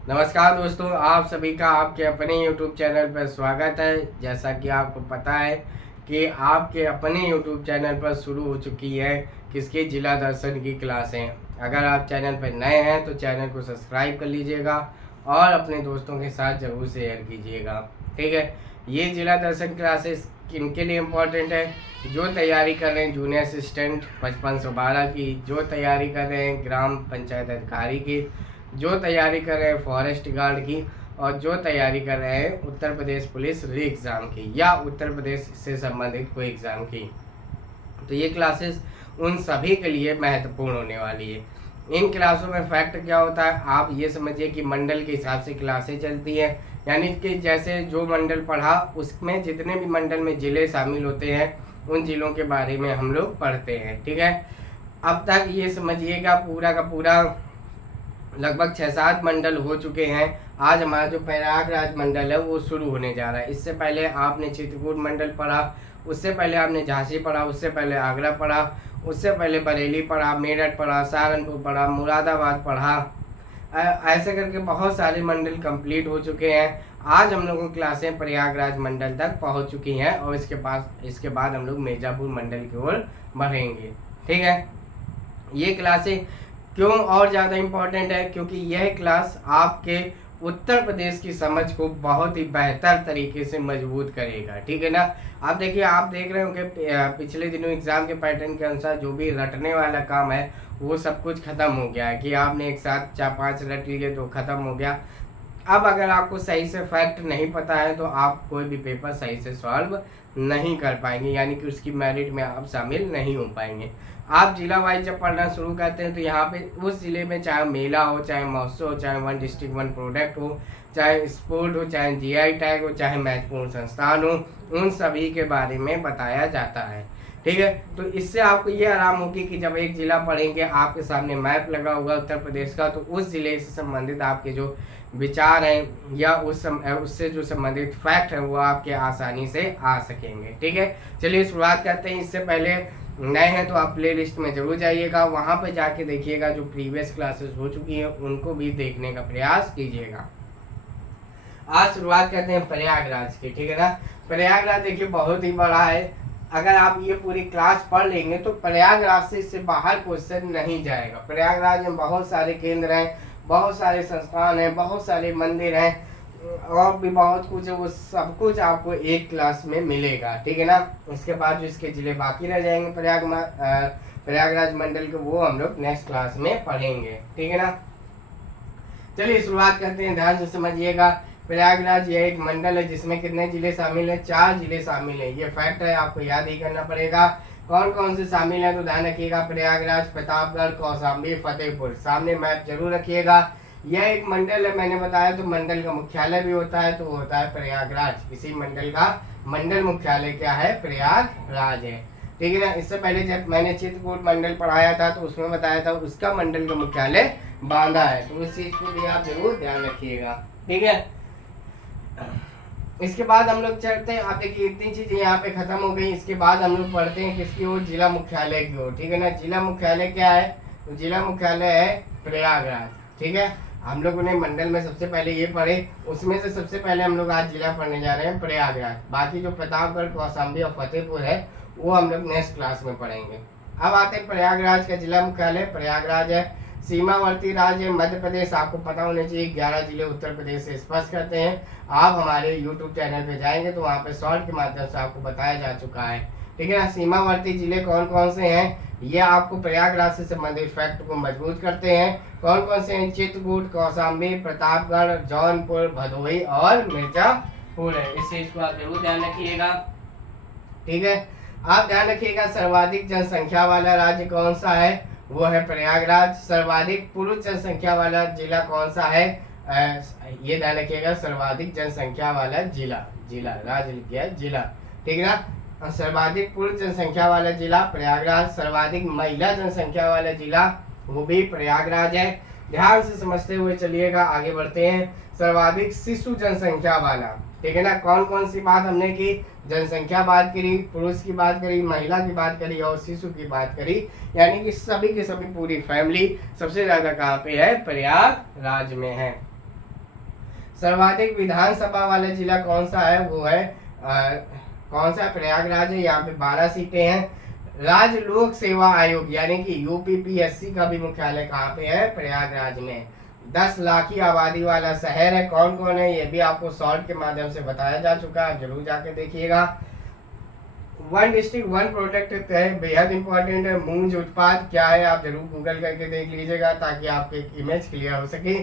नमस्कार दोस्तों, आप सभी का आपके अपने YouTube चैनल पर स्वागत है। जैसा कि आपको पता है कि आपके अपने YouTube चैनल पर शुरू हो चुकी है किसकी जिला दर्शन की क्लासें। अगर आप चैनल पर नए हैं तो चैनल को सब्सक्राइब कर लीजिएगा और अपने दोस्तों के साथ ज़रूर शेयर कीजिएगा। ठीक है, ये जिला दर्शन क्लासेस किनके लिए इम्पोर्टेंट है? जो तैयारी कर रहे हैं जूनियर असिस्टेंट 5512 की, जो तैयारी कर रहे हैं ग्राम पंचायत अधिकारी की, जो तैयारी कर रहे हैं फॉरेस्ट गार्ड की, और जो तैयारी कर रहे हैं उत्तर प्रदेश पुलिस री एग्ज़ाम की या उत्तर प्रदेश से संबंधित कोई एग्ज़ाम की। तो ये क्लासेस उन सभी के लिए महत्वपूर्ण होने वाली है। इन क्लासों में फैक्ट क्या होता है, आप ये समझिए कि मंडल के हिसाब से क्लासें चलती हैं। यानी कि जैसे जो मंडल पढ़ा उसमें जितने भी मंडल में ज़िले शामिल होते हैं उन ज़िलों के बारे में हम लोग पढ़ते हैं। ठीक है, अब तक ये समझिएगा पूरा का पूरा लगभग 6-7 मंडल हो चुके हैं। आज हमारा जो प्रयागराज मंडल है वो शुरू होने जा रहा है। इससे पहले आपने चित्रकूट मंडल पढ़ा, उससे पहले आपने झांसी पढ़ा, उससे पहले आगरा पढ़ा, उससे पहले बरेली पढ़ा, मेरठ पढ़ा, सहारनपुर पढ़ा, मुरादाबाद पढ़ा। ऐसे करके बहुत सारे मंडल कंप्लीट हो चुके हैं। आज हम लोगों की क्लासें प्रयागराज मंडल तक पहुंच चुकी हैं और इसके बाद हम लोग मिर्ज़ापुर मंडल की ओर बढ़ेंगे। ठीक है, ये क्लासें क्यों और ज़्यादा इम्पोर्टेंट है? क्योंकि यह क्लास आपके उत्तर प्रदेश की समझ को बहुत ही बेहतर तरीके से मजबूत करेगा। ठीक है ना। आप देखिए, आप देख रहे हो कि पिछले दिनों एग्ज़ाम के पैटर्न के अनुसार जो भी रटने वाला काम है वो सब कुछ ख़त्म हो गया है कि आपने एक साथ 4-5 रट लिए तो ख़त्म हो गया। अब अगर आपको सही से फैक्ट नहीं पता है तो आप कोई भी पेपर सही से सॉल्व नहीं कर पाएंगे, यानी कि उसकी मेरिट में आप शामिल नहीं हो पाएंगे। आप जिला वाइज जब पढ़ना शुरू करते हैं तो यहाँ पे उस ज़िले में चाहे मेला हो, चाहे महोत्सव हो, चाहे वन डिस्ट्रिक्ट वन प्रोडक्ट हो, चाहे स्पोर्ट हो, चाहे जीआई टैग हो, चाहे महत्वपूर्ण संस्थान हो, उन सभी के बारे में बताया जाता है। ठीक है, तो इससे आपको ये आराम होगी कि जब एक ज़िला पढ़ेंगे आपके सामने मैप लगा होगा उत्तर प्रदेश का, तो उस ज़िले से संबंधित आपके जो विचार हैं या उससे जो संबंधित फैक्ट है वो आपके आसानी से आ सकेंगे। ठीक है, चलिए शुरुआत करते हैं। इससे पहले नए हैं तो आप प्ले लिस्ट में जरूर जाइएगा, वहाँ पे जाके देखिएगा जो प्रीवियस क्लासेस हो चुकी हैं उनको भी देखने का प्रयास कीजिएगा। आज शुरुआत करते हैं प्रयागराज की। ठीक है ना। प्रयागराज देखिए बहुत ही बड़ा है। अगर आप ये पूरी क्लास पढ़ लेंगे तो प्रयागराज से इससे बाहर क्वेश्चन नहीं जाएगा। प्रयागराज में बहुत सारे केंद्र हैं, बहुत सारे संस्थान हैं, बहुत सारे मंदिर हैं और भी बहुत कुछ है, वो सब कुछ आपको एक क्लास में मिलेगा। ठीक है ना। उसके बाद जो इसके जिले बाकी रह जाएंगे प्रयागराज मंडल के, वो हम लोग नेक्स्ट क्लास में पढ़ेंगे। ठीक है ना। चलिए शुरुआत करते हैं, ध्यान से समझिएगा। प्रयागराज ये एक मंडल है जिसमें कितने जिले शामिल हैं? 4 जिले शामिल हैं। ये फैक्ट है, आपको याद ही करना पड़ेगा। कौन कौन से शामिल हैं तो ध्यान रखिएगा, प्रयागराज, प्रतापगढ़, कौशाम्बी, फतेहपुर। सामने मैप जरूर रखिएगा। यह एक मंडल है, मैंने बताया, तो मंडल का मुख्यालय भी होता है, तो वो होता है प्रयागराज। इसी मंडल का मंडल मुख्यालय क्या है? प्रयागराज है। ठीक है ना। इससे पहले जब मैंने चित्रकूट मंडल पढ़ाया था तो उसमें बताया था उसका मंडल का मुख्यालय बांदा है, तो उस चीज को भी आप जरूर ध्यान रखिएगा। ठीक है। इसके बाद हम लोग चलते हैं, आप देखिए इतनी चीजें यहाँ पे खत्म हो गई। इसके बाद हम लोग पढ़ते हैं किसकी ओर? जिला मुख्यालय की ओर। ठीक है ना। जिला मुख्यालय क्या है? तो जिला मुख्यालय है प्रयागराज। ठीक है, हम लोगों ने मंडल में सबसे पहले ये पढ़े, उसमें से सबसे पहले हम लोग आज जिला पढ़ने जा रहे हैं प्रयागराज। बाकी जो प्रतापगढ़, कौशाम्बी और फतेहपुर है वो हम लोग नेक्स्ट क्लास में पढ़ेंगे। अब आते हैं प्रयागराज का जिला मुख्यालय प्रयागराज है। सीमावर्ती राज्य मध्य प्रदेश, आपको पता होना चाहिए 11 जिले उत्तर प्रदेश से स्पर्श करते हैं। आप हमारे यूट्यूब चैनल पे जाएंगे तो वहाँ पे शॉर्ट के माध्यम से आपको बताया जा चुका है। ठीक है ना। सीमावर्ती जिले कौन कौन से हैं ये आपको प्रयागराज से संबंधित फैक्ट को मजबूत करते हैं। कौन कौन से हैं? चित्रकूट, कौशाम्बी, प्रतापगढ़, जौनपुर, भदोही और मिर्जापुर है। इस चीज को आप जरूर ध्यान रखिएगा। ठीक है, आप ध्यान रखिएगा सर्वाधिक जनसंख्या वाला राज्य कौन सा है? वो है प्रयागराज। सर्वाधिक पुरुष जनसंख्या वाला जिला कौन सा है? ये ध्यान रखिएगा, सर्वाधिक जनसंख्या वाला जिला राज्य लिख दिया जिला। ठीक है ना। सर्वाधिक पुरुष जनसंख्या वाला जिला प्रयागराज। सर्वाधिक महिला जनसंख्या वाला जिला वो भी प्रयागराज है। ध्यान से समझते हुए चलिएगा, आगे बढ़ते हैं। सर्वाधिक शिशु जनसंख्या वाला, ठीक है ना। कौन कौन सी बात हमने की? जनसंख्या बात करी, पुरुष की बात करी, महिला की बात करी और शिशु की बात करी, यानी कि सभी के सभी पूरी फैमिली सबसे ज्यादा कहाँ पे है? प्रयागराज में है। सर्वाधिक विधानसभा वाला जिला कौन सा है, वो है कौन सा, प्रयागराज है। यहाँ पे 12 सीटें हैं। राज्य लोक सेवा आयोग यानी कि यूपीपीएससी का भी मुख्यालय कहाँ पे है, प्रयागराज में। 10 लाख की आबादी वाला शहर है। कौन कौन है ये भी आपको शॉर्ट के माध्यम से बताया जा चुका है, जरूर जाके देखिएगा। वन डिस्ट्रिक्ट वन प्रोडक्ट है, बेहद इंपॉर्टेंट है। मूंज उत्पाद क्या है आप जरूर गूगल करके देख लीजिएगा ताकि आपके एक इमेज क्लियर हो सके।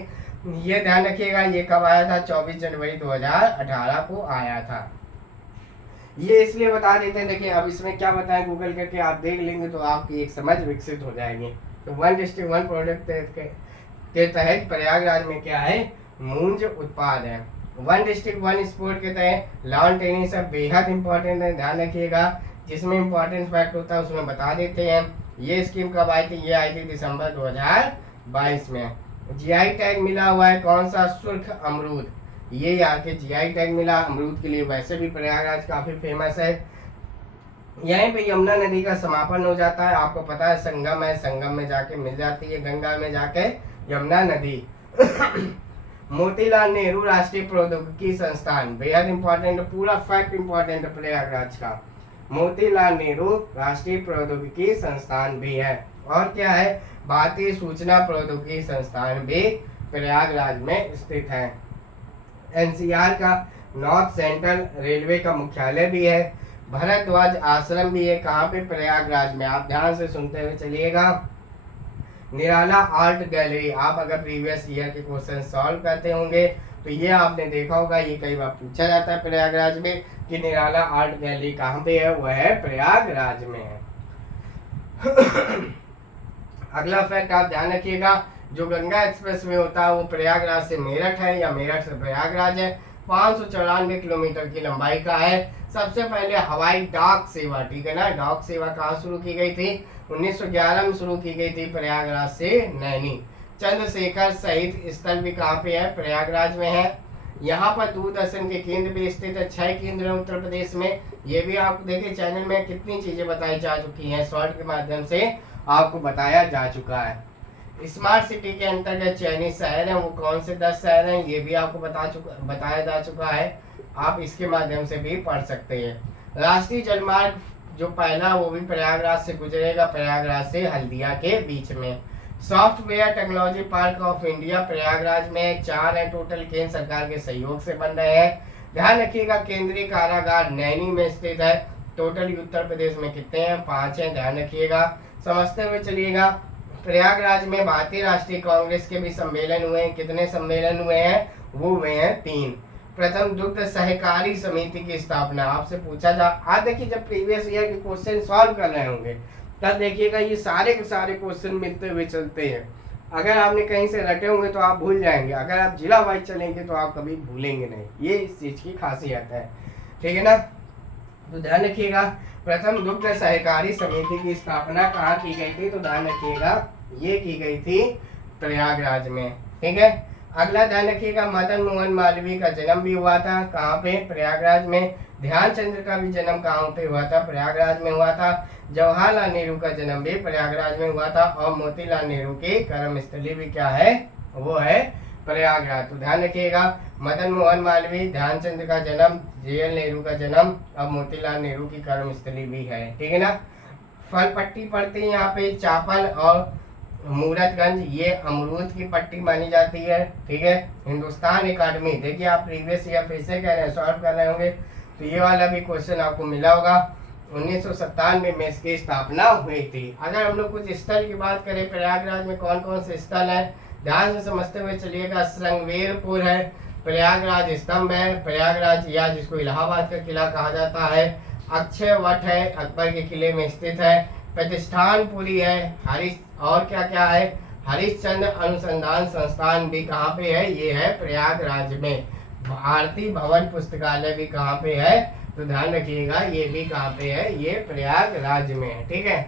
ये ध्यान रखिएगा, ये कब आया था, 24 जनवरी 2018 को आया था। ये इसलिए बता देते हैं, देखिए अब इसमें क्या बताएं, गूगल करके आप देख लेंगे तो आपकी एक समझ विकसित हो जाएगी। तो वन डिस्ट्रिक्ट वन प्रोडक्ट के तहत प्रयागराज में क्या है, मूंज उत्पाद है। वन डिस्ट्रिक्ट वन स्पोर्ट के तहत लॉन टेनिस है, बेहद इंपॉर्टेंट है, ध्यान रखिएगा। जिसमें इंपॉर्टेंट फैक्ट होता है उसमें बता देते हैं। ये स्कीम कब आई थी, ये आई थी दिसंबर 2022 में। जीआई टैग मिला हुआ है कौन सा, सुर्ख अमरूद। ये यहाँ के जीआई टैग मिला अमरूद के लिए। वैसे भी प्रयागराज काफी फेमस है। यहीं पे यमुना नदी का समापन हो जाता है, आपको पता है संगम है, संगम में जाके मिल जाती है गंगा में जाके यमुना नदी। मोतीलाल नेहरू राष्ट्रीय प्रौद्योगिकी संस्थान, बेहद इंपॉर्टेंट, पूरा फैक्ट इंपॉर्टेंट है प्रयागराज का। मोतीलाल नेहरू राष्ट्रीय प्रौद्योगिकी संस्थान भी है। और क्या है, भारतीय सूचना प्रौद्योगिकी संस्थान भी प्रयागराज में स्थित है। एनसीआर का नॉर्थ सेंट्रल रेलवे का मुख्यालय भी है। भरद्वाज आश्रम भी है, कहाँ पे, प्रयागराज में। आप ध्यान से सुनते हुए चलिएगा। निराला आर्ट गैलरी, आप अगर प्रीवियस ईयर के क्वेश्चन सॉल्व करते होंगे तो ये आपने देखा होगा, ये कई बार पूछा जाता है प्रयागराज में कि निराला आर्ट गैलरी कहाँ पे है, वह है प्रयागराज में है। अगला फैक्ट आप ध्यान रखिएगा, जो गंगा एक्सप्रेस वे होता है वो प्रयागराज से मेरठ है या मेरठ से प्रयागराज है। 594 किलोमीटर की लंबाई का है। सबसे पहले हवाई डाक सेवा, ठीक है ना, डाक सेवा कहाँ शुरू की गई थी, 1911 में शुरू की गई थी प्रयागराज से नैनी। चंद्रशेखर शहीद स्थल भी कहाँ पे है, प्रयागराज में है। यहाँ पर दूरदर्शन के केंद्र भी स्थित है, 6 केंद्र है उत्तर प्रदेश में। ये भी आप देखिए चैनल में कितनी चीजें बताई जा चुकी हैं, शॉर्ट के माध्यम से आपको बताया जा चुका है। स्मार्ट सिटी के अंतर्गत चयनित शहर हैं, वो कौन से 10 शहर हैं, ये भी आपको बताया जा चुका है। आप इसके माध्यम से भी पढ़ सकते हैं। राष्ट्रीय जलमार्ग जो पहला वो भी प्रयागराज से गुजरेगा, प्रयागराज से हल्दिया के बीच में। Software technology park of India Prayagraj में 4 है टोटल, केंद्र सरकार के सहयोग से बन रहे हैं। ध्यान रखिएगा, केंद्रीय कारागार नैनी में स्थित है। टोटल उत्तर प्रदेश में कितने हैं, 5 हैं, ध्यान रखिएगा। समझते हुए चलिएगा, प्रयागराज में भारतीय राष्ट्रीय कांग्रेस के भी सम्मेलन हुए हैं। कितने सम्मेलन हुए हैं, वो हुए हैं 3। प्रथम दुग्ध सहकारी समिति की स्थापना आपसे पूछा जा, आज देखिए जब प्रीवियस ईयर के क्वेश्चन सॉल्व कर रहे होंगे तब देखिएगा ये सारे के सारे क्वेश्चन मिलते हुए चलते हैं। अगर आपने कहीं से रटे होंगे तो आप भूल जाएंगे, अगर आप जिला वाइज चलेंगे तो आप कभी भूलेंगे नहीं, ये इस चीज की खासियत है, ठीक है ना। तो ध्यान रखिएगा, प्रथम दुग्ध सहकारी समिति की स्थापना कहाँ की गई थी, तो ध्यान रखिएगा ये की गई थी प्रयागराज में, ठीक है। अगला ध्यान रखिएगा, मदन मोहन मालवीय का जन्म भी हुआ था, कहाँ पे, प्रयागराज में। ध्यानचंद्र का भी जन्म कहाँ पे हुआ था, प्रयागराज में हुआ था। जवाहरलाल नेहरू का जन्म भी प्रयागराज में हुआ था। और मोतीलाल नेहरू की कर्मस्थली भी क्या है, वो है प्रयागराज। तो ध्यान रखिएगा, मदन मोहन मालवीय, ध्यानचंद्र का जन्म, JL नेहरू का जन्म, अब मोतीलाल नेहरू की कर्मस्थली भी है, ठीक है ना। फल पट्टी पड़ती है यहाँ पे, चापल और मूरतगंज, ये अमरूद की पट्टी मानी जाती है, ठीक है। हिंदुस्तान अकादमी, देखिए आप प्रीवियस ईयर फिर से कह रहे हैं, सॉल्व कर रहे होंगे तो ये वाला भी क्वेश्चन आपको मिला होगा। 1997 में इसकी स्थापना हुई थी। अगर हम लोग कुछ स्थल की बात करें, प्रयागराज में कौन कौन से स्थल है, ध्यान से समझते हुए चलिएगा। श्रृंगवेरपुर है, प्रयागराज स्तंभ है, प्रयागराज या जिसको इलाहाबाद का किला कहा जाता है, अक्षय वट है, अकबर के किले में स्थित है, प्रतिष्ठानपुरी है, और क्या क्या है, हरिश्चंद्र अनुसंधान संस्थान भी कहाँ पे है, ये है प्रयागराज में। भारतीय भवन पुस्तकालय भी कहाँ पे है, तो ध्यान रखिएगा ये भी कहाँ पे है, ये प्रयागराज में है, ठीक है।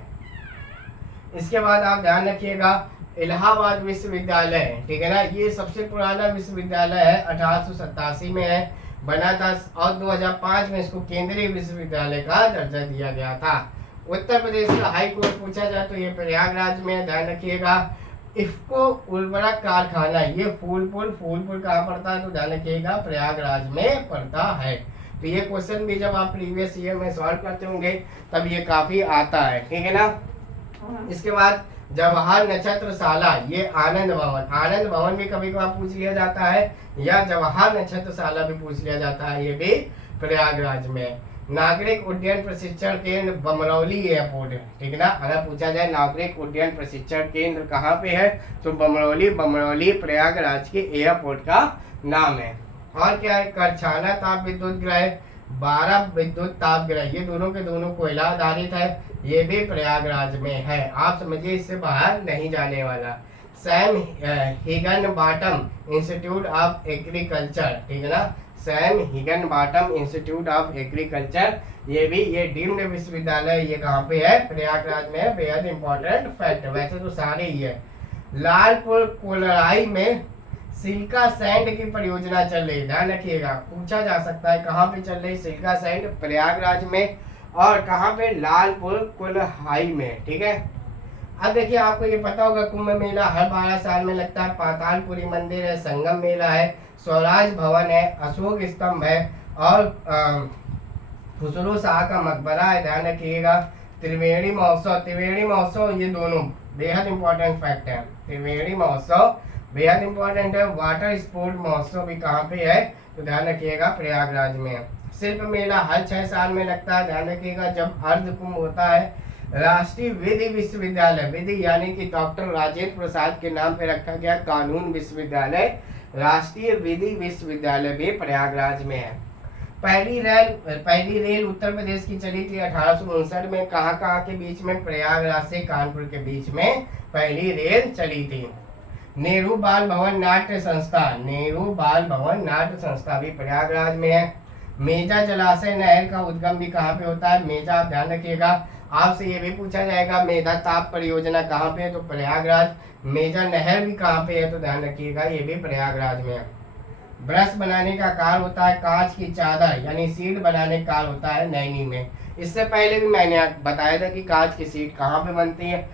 इसके बाद आप ध्यान रखिएगा, इलाहाबाद विश्वविद्यालय, ठीक है ना, ये सबसे पुराना विश्वविद्यालय है, 1887 में है, बना था, और 2005 में इसको केंद्रीय विश्वविद्यालय का दर्जा दिया गया था। उत्तर प्रदेश का हाई कोर्ट पूछा जाए तो ये प्रयागराज में, ध्यान रखिएगा। इफ्को उर्वरक कारखाना, ये फूलपुर कहाँ पड़ता है तो ध्यान रखिएगा प्रयागराज में पड़ता है। तो ये क्वेश्चन भी जब आप प्रीवियस ईयर में सॉल्व करते होंगे तब ये काफी आता है, ठीक है ना। इसके बाद जवाहर नक्षत्रशाला, ये आनंद भवन भी कभी कभार पूछ लिया जाता है, या जवाहर नक्षत्रशाला भी पूछ लिया जाता है, ये भी प्रयागराज में। नागरिक उड्डयन प्रशिक्षण केंद्र बमरौली एयरपोर्ट है, ठीक है ना। अगर पूछा जाए नागरिक उड्डयन प्रशिक्षण केंद्र कहाँ पे है तो बमरौली प्रयागराज के एयरपोर्ट का नाम है। और क्या है, करछाना ताप विद्युत ग्रह, 12 विद्युत ताप ग्रह, ये दोनों के दोनों कोयला आधारित है, ये भी प्रयागराज में है। आप समझिए इससे बाहर नहीं जाने वाला। सैम हिगनबाटम इंस्टीट्यूट ऑफ एग्रीकल्चर, ठीक है ना, सैम हिगनबाटम इंस्टीट्यूट ऑफ एग्रीकल्चर, ये डीम्ड विश्वविद्यालय, ये कहाँ पे है प्रयागराज में है। बेहद इंपॉर्टेंट फैक्ट, वैसे तो सारे ही है। लालपुर कोलराई में सिल्का सैंड की परियोजना चल रही है, ध्यान रखिएगा, पूछा जा सकता है कहाँ पे चल रही सिल्का सैंड, प्रयागराज में, और कहाँ पे लालपुर कोलहाई में, ठीक है। अब देखिए आपको ये पता होगा कुंभ मेला हर 12 साल में लगता है, पातालपुरी मंदिर है, संगम मेला है, स्वराज भवन है, अशोक स्तंभ है, और खुसरो शाह का मकबरा है, ध्यान रखिएगा। त्रिवेणी महोत्सव ये दोनों बेहद इंपॉर्टेंट फैक्ट है। त्रिवेणी महोत्सव बेहद इंपॉर्टेंट है। वाटर स्पोर्ट महोत्सव भी कहाँ पे है तो ध्यान रखिएगा प्रयागराज में। शिल्प मेला हर 6 साल में लगता है, ध्यान रखिएगा जब अर्ध कुंभ होता है। राष्ट्रीय विधि विश्वविद्यालय, विधि यानी कि डॉक्टर राजेंद्र प्रसाद के नाम पे रखा गया कानून विश्वविद्यालय, राष्ट्रीय विधि विश्वविद्यालय भी प्रयागराज में है। पहली रेल उत्तर प्रदेश की चली थी 1859 में, कहाँ के बीच में, प्रयागराज से कानपुर के बीच में पहली रेल चली थी। नेहरू बाल भवन नाट्य संस्था भी प्रयागराज में है। मेजा जलाशय नहर का उद्गम भी कहाँ पे होता है, मेजा, आप ध्यान रखिएगा, आपसे ये भी पूछा जाएगा मेधा ताप परियोजना कहाँ पे है तो प्रयागराज। मेजा नहर भी कहाँ पे है तो ध्यान रखिएगा ये भी प्रयागराज में है। ब्रश बनाने का कार्य होता है कांच की चादर यानी सीट बनाने का कार्य होता है नैनी में। इससे पहले भी मैंने बताया था कि कांच की सीट कहाँ पे बनती है।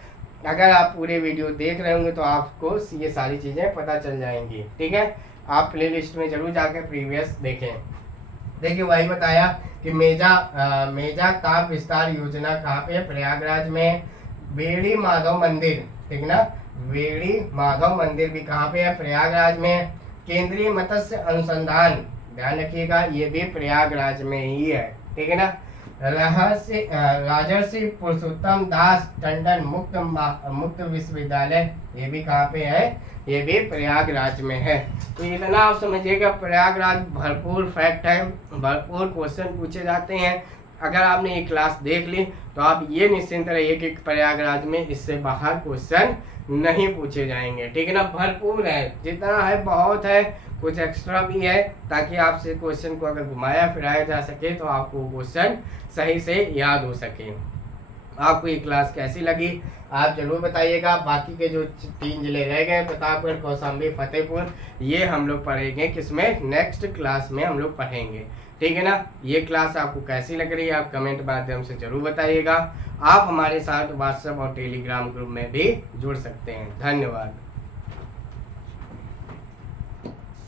अगर आप पूरे वीडियो देख रहे होंगे तो आपको ये सारी चीज़ें पता चल जाएंगी, ठीक है। आप प्लेलिस्ट में जरूर जाकर प्रीवियस देखें। देखिए वही बताया कि मेजा ताप विस्तार योजना कहाँ पे है, प्रयागराज में। बेड़ी माधव मंदिर, ठीक ना, बेड़ी माधव मंदिर भी कहाँ पे है, प्रयागराज में। केंद्रीय मत्स्य अनुसंधान, ध्यान रखिएगा ये भी प्रयागराज में ही है, ठीक है ना। राजर्षि पुरुषोत्तम दास टंडन मुक्त विश्वविद्यालय, ये भी कहाँ पे है, ये भी प्रयागराज में है। तो इतना आप समझिएगा प्रयागराज भरपूर फैक्ट है, भरपूर क्वेश्चन पूछे जाते हैं। अगर आपने ये क्लास देख ली तो आप ये निश्चिंत रहिए कि प्रयागराज में इससे बाहर क्वेश्चन नहीं पूछे जाएंगे, ठीक है ना। भरपूर है, जितना है बहुत है, कुछ एक्स्ट्रा भी है ताकि आपसे क्वेश्चन को अगर घुमाया फिराया जा सके तो आपको क्वेश्चन सही से याद हो सके। आपको ये क्लास कैसी लगी आप जरूर बताइएगा। बाकी के जो 3 जिले रह गए, प्रतापगढ़, कौशाम्बी, फतेहपुर, ये हम लोग पढ़ेंगे किसमें, नेक्स्ट क्लास में हम लोग पढ़ेंगे, ठीक है ना। ये क्लास आपको कैसी लग रही है आप कमेंट माध्यम से जरूर बताइएगा। आप हमारे साथ व्हाट्सएप और टेलीग्राम ग्रुप में भी जुड़ सकते हैं। धन्यवाद।